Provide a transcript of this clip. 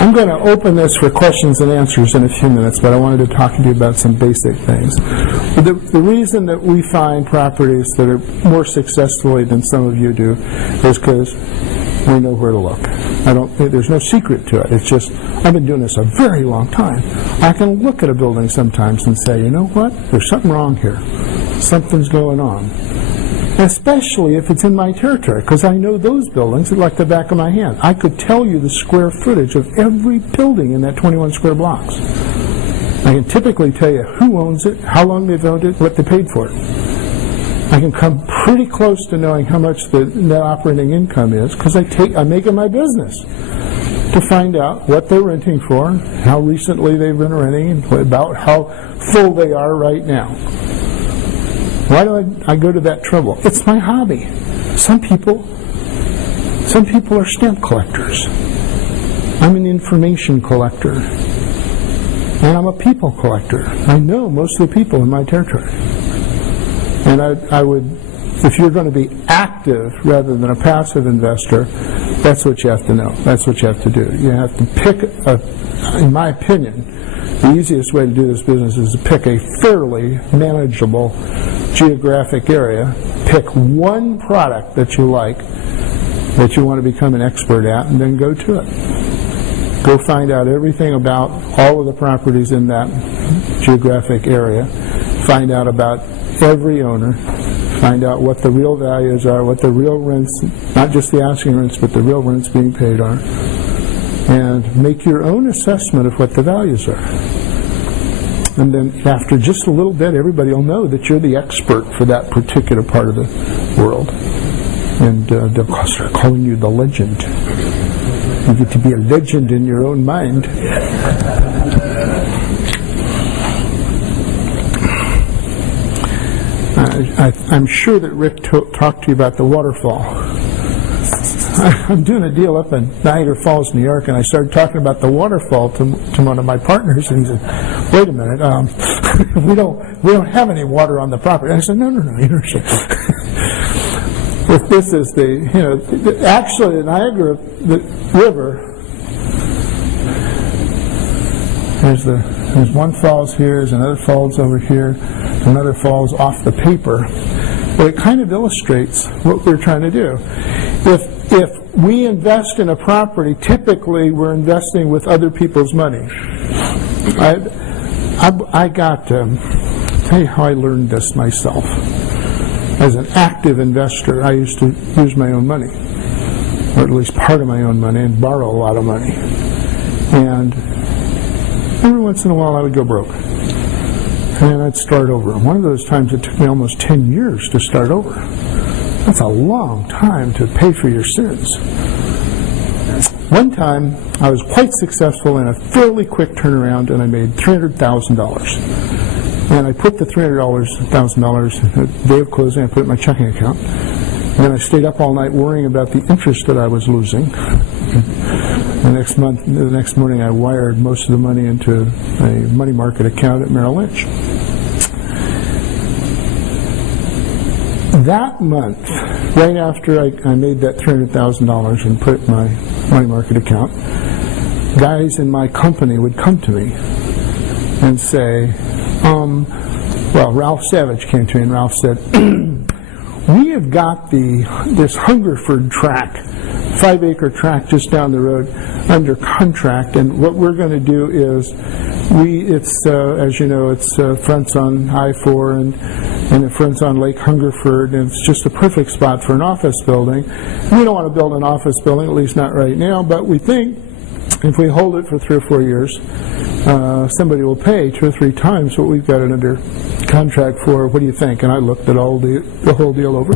I'm going to open this for questions and answers in a few minutes, but I wanted to talk to you about some basic things. The reason that we find properties that are more successfully than some of you do is because we know where to look. There's no secret to it. It's just, I've been doing this a very long time. I can look at a building sometimes and say, you know what? There's something wrong here. Something's going on. Especially if it's in my territory, because I know those buildings like the back of my hand. I could tell you the square footage of every building in that 21 square blocks. I can typically tell you who owns it, how long they've owned it, what they paid for it. I can come pretty close to knowing how much the net operating income is, because I make it my business to find out what they're renting for, how recently they've been renting, and about how full they are right now. Why do I go to that trouble? It's my hobby. Some people are stamp collectors. I'm an information collector. And I'm a people collector. I know most of the people in my territory. And I would, if you're going to be active rather than a passive investor, that's what you have to know. That's what you have to do. You have to pick in my opinion, the easiest way to do this business is to pick a fairly manageable geographic area, pick one product that you like, that you want to become an expert at, and then go to it. Go find out everything about all of the properties in that geographic area. Find out about every owner. Find out what the real values are, what the real rents, not just the asking rents, but the real rents being paid are. And make your own assessment of what the values are. And then after just a little bit, everybody will know that you're the expert for that particular part of the world. And they'll start calling you the legend. You get to be a legend in your own mind. I'm sure that Rick talked to you about the waterfall. I'm doing a deal up in Niagara Falls, New York, and I started talking about the waterfall to one of my partners, and he said, "Wait a minute, we don't have any water on the property." And I said, "No, you're sure." If this is actually the Niagara River. There's one falls here, there's another falls over here, another falls off the paper. But it kind of illustrates what we're trying to do. If we invest in a property, typically we're investing with other people's money. I got to tell you how I learned this myself. As an active investor, I used to use my own money, or at least part of my own money, and borrow a lot of money. And every once in a while I would go broke. And I'd start over. One of those times it took me almost 10 years to start over. That's a long time to pay for your sins. One time, I was quite successful in a fairly quick turnaround, and I made $300,000. And I put the $300,000, the day of closing, I put it in my checking account. And then I stayed up all night worrying about the interest that I was losing. The next morning, I wired most of the money into a money market account at Merrill Lynch. That month, right after I made that $300,000 and put it in my money market account, guys in my company would come to me and say, Ralph Savage came to me, and Ralph said, "We have got this Hungerford tract, 5-acre tract just down the road, under contract, and what we're going to do is, as you know, it's fronts on I-4 and it fronts on Lake Hungerford, and it's just a perfect spot for an office building. We don't want to build an office building, at least not right now, but we think if we hold it for 3 or 4 years, somebody will pay 2 or 3 times what we've got it under contract for. What do you think?" And I looked at the whole deal over.